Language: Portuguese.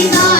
de nós.